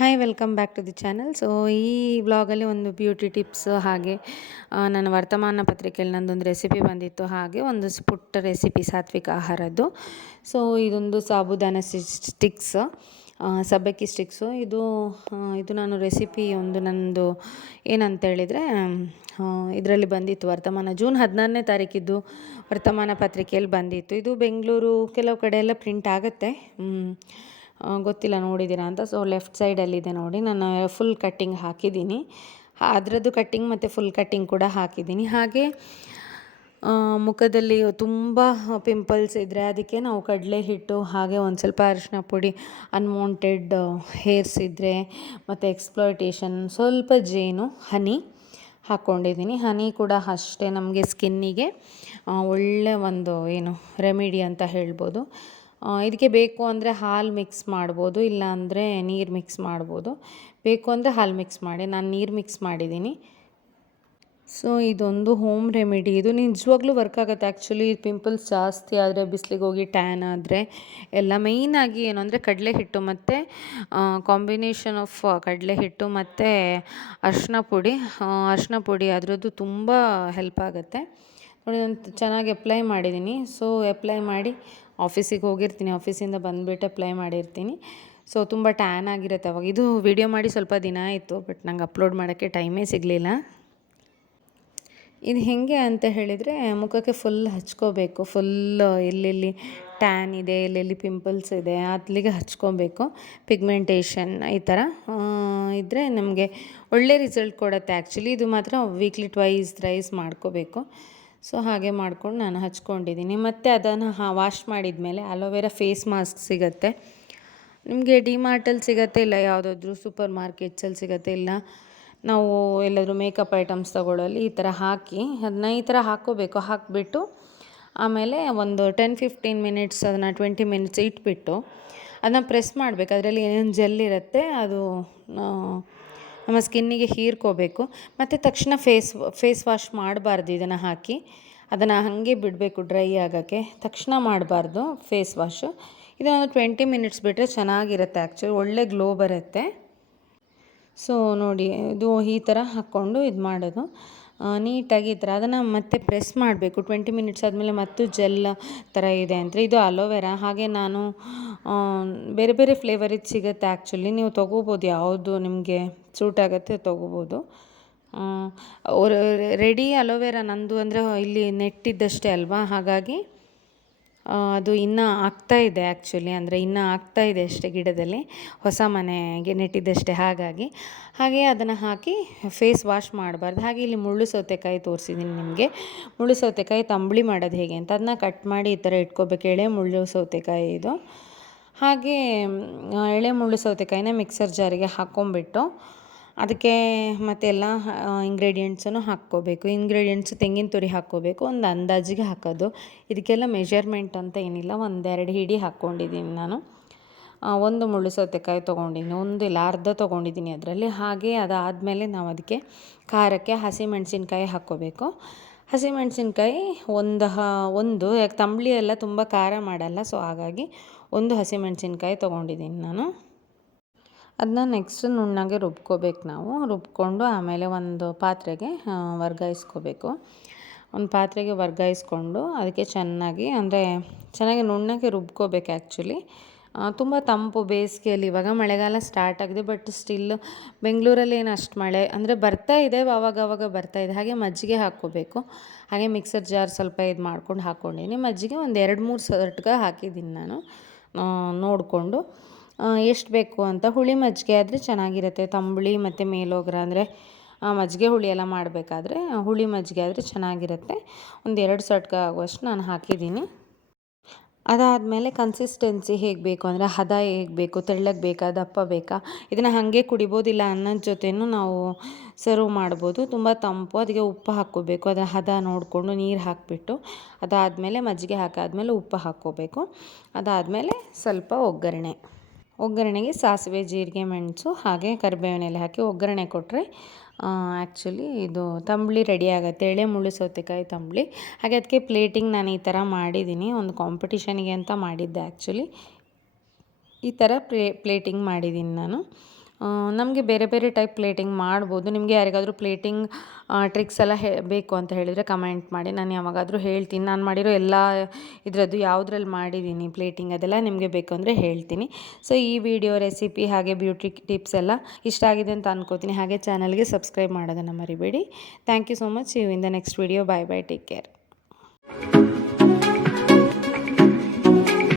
Hi welcome back to the channel so ಈ ವ್ಲಾಗಲ್ಲಿ ಒಂದು ಬ್ಯೂಟಿ ಟಿಪ್ಸ್ ಹಾಗೆ ನನ್ನ ವರ್ತಮಾನ ಪತ್ರಿಕೆಯಲ್ಲಿ ನಂದೊಂದು ರೆಸಿಪಿ ಬಂದಿತ್ತು. ಹಾಗೆ ಒಂದು ಪುಟ್ಟ ರೆಸಿಪಿ ಸಾತ್ವಿಕ ಆಹಾರದ್ದು. ಸೊ ಇದೊಂದು ಸಾಬುದಾನ ಸ್ಟಿಕ್ಸ್ ಸಬ್ಬಕ್ಕಿ ಸ್ಟಿಕ್ಸು ಇದು ಇದು ನಾನು ರೆಸಿಪಿ ಒಂದು ನನ್ನದು ಏನಂತ ಹೇಳಿದರೆ ಇದರಲ್ಲಿ ಬಂದಿತ್ತು. ವರ್ತಮಾನ ಜೂನ್ ಹದಿನಾರನೇ ತಾರೀಕಿದ್ದು ವರ್ತಮಾನ ಪತ್ರಿಕೆಯಲ್ಲಿ ಬಂದಿತ್ತು. ಇದು ಬೆಂಗಳೂರು ಕೆಲವು ಕಡೆ ಎಲ್ಲ ಪ್ರಿಂಟ್ ಆಗುತ್ತೆ. ಗೊತ್ತಿಲ್ಲ ನೋಡಿದ್ದೀರಾ ಅಂತ. ಸೊ ಲೆಫ್ಟ್ ಸೈಡಲ್ಲಿದೆ ನೋಡಿ. ನಾನು ಫುಲ್ ಕಟ್ಟಿಂಗ್ ಹಾಕಿದ್ದೀನಿ. ಅದರದ್ದು ಕಟ್ಟಿಂಗ್ ಮತ್ತು ಫುಲ್ ಕಟ್ಟಿಂಗ್ ಕೂಡ ಹಾಕಿದ್ದೀನಿ. ಹಾಗೆ ಮುಖದಲ್ಲಿ ತುಂಬ ಪಿಂಪಲ್ಸ್ ಇದ್ದರೆ ಅದಕ್ಕೆ ನಾವು ಕಡಲೆ ಹಿಟ್ಟು, ಹಾಗೆ ಒಂದು ಸ್ವಲ್ಪ ಅರಿಶಿನ ಪುಡಿ ಅನ್ವಾಂಟೆಡ್ ಹೇರ್ಸ್ ಇದ್ದರೆ ಮತ್ತು ಎಕ್ಸ್ಪ್ಲಾಯ್ಟೇಷನ್ ಸ್ವಲ್ಪ ಜೇನು, ಹನಿ ಹಾಕ್ಕೊಂಡಿದ್ದೀನಿ ಹನಿ ಕೂಡ ಅಷ್ಟೇ ನಮಗೆ ಸ್ಕಿನ್ನಿಗೆ ಒಳ್ಳೆ ಒಂದು ಏನು ರೆಮಿಡಿ ಅಂತ ಹೇಳ್ಬೋದು. ಇದಕ್ಕೆ ಬೇಕು ಅಂದರೆ ಹಾಲು ಮಿಕ್ಸ್ ಮಾಡ್ಬೋದು ಇಲ್ಲ ಅಂದರೆ ನೀರು ಮಿಕ್ಸ್ ಮಾಡ್ಬೋದು. ಬೇಕು ಅಂದರೆ ಹಾಲು ಮಿಕ್ಸ್ ಮಾಡಿ, ನಾನು ನೀರು ಮಿಕ್ಸ್ ಮಾಡಿದ್ದೀನಿ ಸೊ ಇದೊಂದು ಹೋಮ್ ರೆಮಿಡಿ ಇದು ನಿಜವಾಗ್ಲೂ ವರ್ಕ್ ಆಗುತ್ತೆ. ಆ್ಯಕ್ಚುಲಿ ಪಿಂಪಲ್ಸ್ ಜಾಸ್ತಿ ಆದರೆ, ಬಿಸಿಲಿಗೆ ಹೋಗಿ ಟ್ಯಾನ್ ಆದರೆ, ಎಲ್ಲ ಮೇಯ್ನಾಗಿ ಏನು ಅಂದರೆ ಕಡಲೆ ಹಿಟ್ಟು ಮತ್ತು ಕಾಂಬಿನೇಷನ್ ಆಫ್ ಕಡಲೆ ಹಿಟ್ಟು ಮತ್ತು ಅರಿಶಿನ ಪುಡಿ. ಅರಿಶಿನ ಪುಡಿ ಅದರದ್ದು ತುಂಬ ಹೆಲ್ಪ್ ಆಗುತ್ತೆ. ನೋಡಿ, ನಾನು ಚೆನ್ನಾಗಿ ಅಪ್ಲೈ ಮಾಡಿದ್ದೀನಿ ಸೊ ಅಪ್ಲೈ ಮಾಡಿ ಆಫೀಸಿಗೆ ಹೋಗಿರ್ತೀನಿ, ಆಫೀಸಿಂದ ಬಂದುಬಿಟ್ಟು ಅಪ್ಲೈ ಮಾಡಿರ್ತೀನಿ. ಸೊ ತುಂಬ ಟ್ಯಾನ್ ಆಗಿರುತ್ತೆ ಅವಾಗ. ಇದು ವಿಡಿಯೋ ಮಾಡಿ ಸ್ವಲ್ಪ ದಿನ ಆಯಿತು ಬಟ್ ನಂಗೆ ಅಪ್ಲೋಡ್ ಮಾಡೋಕ್ಕೆ ಟೈಮೇ ಸಿಗಲಿಲ್ಲ. ಇದು ಹೇಗೆ ಅಂತ ಹೇಳಿದರೆ, ಮುಖಕ್ಕೆ ಫುಲ್ ಹಚ್ಕೋಬೇಕು. ಫುಲ್ ಎಲ್ಲೆಲ್ಲಿ ಟ್ಯಾನ್ ಇದೆ, ಎಲ್ಲೆಲ್ಲಿ ಪಿಂಪಲ್ಸ್ ಇದೆ ಅಲ್ಲಿಗೆ ಹಚ್ಕೊಬೇಕು. ಪಿಗ್ಮೆಂಟೇಷನ್ ಈ ಥರ ಇದ್ದರೆ ನಮಗೆ ಒಳ್ಳೆ ರಿಸಲ್ಟ್ ಕೊಡುತ್ತೆ. ಆ್ಯಕ್ಚುಲಿ ಇದು ಮಾತ್ರ ವೀಕ್ಲಿ ಟ್ವೈಸ್ ಥ್ರೈಸ್ ಮಾಡ್ಕೋಬೇಕು. ಸೊ ಹಾಗೆ ಮಾಡ್ಕೊಂಡು ನಾನು ಹಚ್ಕೊಂಡಿದ್ದೀನಿ. ಮತ್ತು ಅದನ್ನು ವಾಶ್ ಮಾಡಿದ ಮೇಲೆ ಅಲೋವೆರಾ ಫೇಸ್ ಮಾಸ್ಕ್ ಸಿಗುತ್ತೆ. ನಿಮಗೆ ಡಿಮಾರ್ಟಲ್ಲಿ ಸಿಗತ್ತೆ ಇಲ್ಲ ಯಾವುದಾದ್ರೂ ಸೂಪರ್ ಮಾರ್ಕೆಟ್ಸಲ್ಲಿ ಸಿಗತ್ತೆ ಇಲ್ಲ? ನಾವು ಎಲ್ಲಾದರೂ ಮೇಕಪ್ ಐಟಮ್ಸ್ ತೊಗೊಳ್ಳಲ್ಲಿ ಈ ಥರ ಹಾಕಿ ಅದನ್ನ ಈ ಥರ ಹಾಕ್ಕೋಬೇಕು. ಹಾಕಿಬಿಟ್ಟು ಆಮೇಲೆ ಒಂದು ಟೆನ್ ಫಿಫ್ಟೀನ್ ಮಿನಿಟ್ಸ್ ಅದನ್ನು ಟ್ವೆಂಟಿ ಮಿನಿಟ್ಸ್ ಇಟ್ಬಿಟ್ಟು ಅದನ್ನ ಪ್ರೆಸ್ ಮಾಡಬೇಕು. ಅದರಲ್ಲಿ ಏನೇನು ಜೆಲ್ ಇರುತ್ತೆ ಅದು ನಮ್ಮ ಸ್ಕಿನ್ನಿಗೆ ಹೀರ್ಕೋಬೇಕು. ಮತ್ತು ತಕ್ಷಣ ಫೇಸ್ ಫೇಸ್ ವಾಶ್ ಮಾಡಬಾರ್ದು ಇದನ್ನು ಹಾಕಿ. ಅದನ್ನು ಹಾಗೆ ಬಿಡಬೇಕು ಡ್ರೈ ಆಗೋಕ್ಕೆ. ತಕ್ಷಣ ಮಾಡಬಾರ್ದು ಫೇಸ್ ವಾಶು. ಇದೊಂದು ಟ್ವೆಂಟಿ ಮಿನಿಟ್ಸ್ ಬಿಟ್ಟರೆ ಚೆನ್ನಾಗಿರುತ್ತೆ ಆ್ಯಕ್ಚುಲಿ ಒಳ್ಳೆ ಗ್ಲೋ ಬರುತ್ತೆ. ಸೊ, ನೋಡಿ, ಇದು ಈ ಥರ ಹಾಕ್ಕೊಂಡು ಇದು ಮಾಡೋದು ನೀಟಾಗಿ ಥರ ಅದನ್ನು ಮತ್ತೆ ಪ್ರೆಸ್ ಮಾಡಬೇಕು. ಟ್ವೆಂಟಿ ಮಿನಿಟ್ಸ್ ಆದಮೇಲೆ ಮತ್ತು ಜೆಲ್ ಥರ ಇದೆ ಅಂದರೆ ಇದು ಅಲೋವೆರಾ ಹಾಗೆ ನಾನು ಬೇರೆ ಬೇರೆ ಬೇರೆ ಇದು ಸಿಗುತ್ತೆ ಆ್ಯಕ್ಚುಲಿ ನೀವು ತೊಗೋಬೋದು ಯಾವುದು ನಿಮಗೆ ಸೂಟ್ ಆಗುತ್ತೆ ತೊಗೋಬೋದು. ರೆಡಿ ಅಲೋವೆರಾ ನಂದು ಅಂದರೆ ಇಲ್ಲಿ ನೆಟ್ಟಿದ್ದಷ್ಟೇ ಅಲ್ವಾ? ಹಾಗಾಗಿ ಅದು ಇನ್ನೂ ಆಗ್ತಾ ಇದೆ ಆ್ಯಕ್ಚುಲಿ ಅಂದರೆ ಇನ್ನೂ ಆಗ್ತಾ ಇದೆ ಅಷ್ಟೇ ಗಿಡದಲ್ಲಿ. ಹೊಸ ಮನೆಗೆ ನೆಟ್ಟಿದ್ದಷ್ಟೇ ಹಾಗಾಗಿ. ಹಾಗೆ ಅದನ್ನು ಹಾಕಿ ಫೇಸ್ ವಾಶ್ ಮಾಡಬಾರ್ದು. ಹಾಗೆ ಇಲ್ಲಿ ಮುಳ್ಳು ಸೌತೆಕಾಯಿ ತೋರಿಸಿದ್ದೀನಿ ನಿಮಗೆ. ಮುಳ್ಳು ಸೌತೆಕಾಯಿ ತಂಬಳಿ ಮಾಡೋದು ಹೇಗೆ ಅಂತ. ಅದನ್ನ ಕಟ್ ಮಾಡಿ ಈ ಥರ ಇಟ್ಕೋಬೇಕು. ಎಳೆ ಮುಳ್ಳು ಸೌತೆಕಾಯಿ ಇದು. ಹಾಗೆ ಎಳೆ ಮುಳ್ಳು ಸೌತೆಕಾಯಿನ ಮಿಕ್ಸರ್ ಜಾರಿಗೆ ಹಾಕ್ಕೊಂಬಿಟ್ಟು ಅದಕ್ಕೆ ಮತ್ತೆಲ್ಲ ಇಂಗ್ರೀಡಿಯೆಂಟ್ಸನ್ನು ಹಾಕ್ಕೋಬೇಕು. ಇಂಗ್ರೀಡಿಯೆಂಟ್ಸ್ ತೆಂಗಿನ ತುರಿ ಹಾಕ್ಕೋಬೇಕು. ಒಂದು ಅಂದಾಜಿಗೆ ಹಾಕೋದು. ಇದಕ್ಕೆಲ್ಲ ಮೆಷರ್ಮೆಂಟ್ ಅಂತ ಏನಿಲ್ಲ. ಒಂದೆರಡು ಹಿಡಿ ಹಾಕ್ಕೊಂಡಿದ್ದೀನಿ ನಾನು. ಒಂದು ಮುಳ್ಳು ಸೌತೆಕಾಯಿ ತೊಗೊಂಡಿದ್ದೀನಿ. ಒಂದು ಇಲ್ಲ, ಅರ್ಧ ತೊಗೊಂಡಿದ್ದೀನಿ ಅದರಲ್ಲಿ. ಹಾಗೆ ಅದಾದಮೇಲೆ ನಾವು ಅದಕ್ಕೆ ಖಾರಕ್ಕೆ ಹಸಿಮೆಣಸಿನ್ಕಾಯಿ ಹಾಕ್ಕೋಬೇಕು. ಹಸಿಮೆಣಸಿನ್ಕಾಯಿ ಒಂದು ಹ ಒಂದು, ಯಾಕೆ, ತಂಬಳಿ ಎಲ್ಲ ತುಂಬ ಖಾರ ಮಾಡಲ್ಲ. ಸೊ ಹಾಗಾಗಿ ಒಂದು ಹಸಿಮೆಣಸಿನ್ಕಾಯಿ ತೊಗೊಂಡಿದ್ದೀನಿ ನಾನು. ಅದನ್ನ ನೆಕ್ಸ್ಟ್ ನುಣ್ಣಗೆ ರುಬ್ಕೋಬೇಕು ನಾವು. ರುಬ್ಕೊಂಡು ಆಮೇಲೆ ಒಂದು ಪಾತ್ರೆಗೆ ವರ್ಗಾಯಿಸ್ಕೋಬೇಕು. ಒಂದು ಪಾತ್ರೆಗೆ ವರ್ಗಾಯಿಸ್ಕೊಂಡು ಅದಕ್ಕೆ ಚೆನ್ನಾಗಿ, ಅಂದರೆ ಚೆನ್ನಾಗಿ ನುಣ್ಣಗೆ ರುಬ್ಕೋಬೇಕು ಆ್ಯಕ್ಚುಲಿ ತುಂಬ ತಂಪು, ಬೇಸಿಗೆಯಲ್ಲಿ ಇವಾಗ ಮಳೆಗಾಲ ಸ್ಟಾರ್ಟ್ ಆಗಿದೆ ಬಟ್ ಸ್ಟಿಲ್ ಬೆಂಗಳೂರಲ್ಲಿ ಏನು ಅಷ್ಟು ಮಳೆ, ಅಂದರೆ ಬರ್ತಾ ಇದೆ ಆವಾಗ ಆವಾಗ ಬರ್ತಾ ಇದೆ. ಹಾಗೆ ಮಜ್ಜಿಗೆ ಹಾಕ್ಕೋಬೇಕು. ಹಾಗೆ ಮಿಕ್ಸರ್ ಜಾರ್ ಸ್ವಲ್ಪ ಇದು ಮಾಡ್ಕೊಂಡು ಹಾಕ್ಕೊಂಡಿದ್ದೀನಿ ಮಜ್ಜಿಗೆ ಒಂದು ಎರಡು ಮೂರು ಸರ್ಟ್ಗೆ ಹಾಕಿದ್ದೀನಿ ನಾನು. ನೋಡಿಕೊಂಡು. ಎಷ್ಟು ಬೇಕು ಅಂತ ಹುಳಿ ಮಜ್ಜಿಗೆ ಆದರೆ ಚೆನ್ನಾಗಿರುತ್ತೆ. ತಂಬುಳಿ ಮತ್ತು ಮೇಲೋಗ್ರ ಅಂದರೆ ಮಜ್ಜಿಗೆ ಹುಳಿ ಎಲ್ಲ ಮಾಡಬೇಕಾದ್ರೆ ಹುಳಿ ಮಜ್ಜಿಗೆ ಆದರೆ ಚೆನ್ನಾಗಿರುತ್ತೆ. ಒಂದು ಎರಡು ಸಟ್ಕ ಆಗುವಷ್ಟು ನಾನು ಹಾಕಿದ್ದೀನಿ. ಅದಾದಮೇಲೆ ಕನ್ಸಿಸ್ಟೆನ್ಸಿ ಹೇಗೆ ಬೇಕು ಅಂದರೆ, ಹದ ಹೇಗೆ ಬೇಕು, ತೆಳ್ಳಗೆ ಬೇಕಾ, ದಪ್ಪ ಬೇಕಾ, ಇದನ್ನು ಹಾಗೆ ಕುಡಿಬೋದಿಲ್ಲ ಅನ್ನದ ಜೊತೆನೂ ನಾವು ಸರ್ವ್ ಮಾಡ್ಬೋದು. ತುಂಬ ತಂಪು, ಅದಕ್ಕೆ ಉಪ್ಪು ಹಾಕ್ಕೋಬೇಕು. ಅದರ ಹದ ನೋಡಿಕೊಂಡು ನೀರು ಹಾಕಿಬಿಟ್ಟು, ಅದಾದಮೇಲೆ ಮಜ್ಜಿಗೆ ಹಾಕಾದ್ಮೇಲೆ ಉಪ್ಪು ಹಾಕ್ಕೋಬೇಕು. ಅದಾದಮೇಲೆ ಸ್ವಲ್ಪ ಒಗ್ಗರಣೆ. ಒಗ್ಗರಣೆಗೆ ಸಾಸಿವೆ, ಜೀರಿಗೆ, ಮೆಣಸು ಹಾಗೆ ಕರಿಬೇವಿನ ಎಲೆ ಹಾಕಿ ಒಗ್ಗರಣೆ ಕೊಟ್ಟರೆ ಆ್ಯಕ್ಚುಲಿ ಇದು ತಂಬಳಿ ರೆಡಿ ಆಗುತ್ತೆ. ಎಳೆ ಮುಳ್ಳು, ಸೌತೆಕಾಯಿ ತಂಬಳಿ. ಹಾಗೆ ಅದಕ್ಕೆ ಪ್ಲೇಟಿಂಗ್ ನಾನು ಈ ಥರ ಮಾಡಿದ್ದೀನಿ ಒಂದು ಕಾಂಪಿಟಿಷನಿಗೆ ಅಂತ ಮಾಡಿದ್ದೆ ಆ್ಯಕ್ಚುಲಿ ಈ ಥರ ಪ್ಲೇ ಪ್ಲೇಟಿಂಗ್ ಮಾಡಿದ್ದೀನಿ ನಾನು. ನಮಗೆ ಬೇರೆ ಬೇರೆ ಟೈಪ್ ಪ್ಲೇಟಿಂಗ್ ಮಾಡ್ಬೋದು. ನಿಮಗೆ ಯಾರಿಗಾದರೂ ಪ್ಲೇಟಿಂಗ್ ಟ್ರಿಕ್ಸ್ ಎಲ್ಲ ಹೇ, ಬೇಕು ಅಂತ ಹೇಳಿದರೆ ಕಮೆಂಟ್ ಮಾಡಿ. ನಾನು ಯಾವಾಗಾದರೂ ಹೇಳ್ತೀನಿ. ನಾನು ಮಾಡಿರೋ ಎಲ್ಲ ಇದರದ್ದು ಯಾವುದ್ರಲ್ಲಿ ಮಾಡಿದ್ದೀನಿ ಪ್ಲೇಟಿಂಗ್ ಅದೆಲ್ಲ ನಿಮಗೆ ಬೇಕು ಅಂದರೆ ಹೇಳ್ತೀನಿ. ಸೊ ಈ ವಿಡಿಯೋ ರೆಸಿಪಿ ಹಾಗೆ ಬ್ಯೂಟಿ ಟಿಪ್ಸ್ ಎಲ್ಲ ಇಷ್ಟ ಆಗಿದೆ ಅಂತ ಅನ್ಕೋತೀನಿ. ಹಾಗೆ ಚಾನಲ್ಗೆ ಸಬ್ಸ್ಕ್ರೈಬ್ ಮಾಡೋದನ್ನು ಮರಿಬೇಡಿ. Thank you so much you in the next video bye bye take care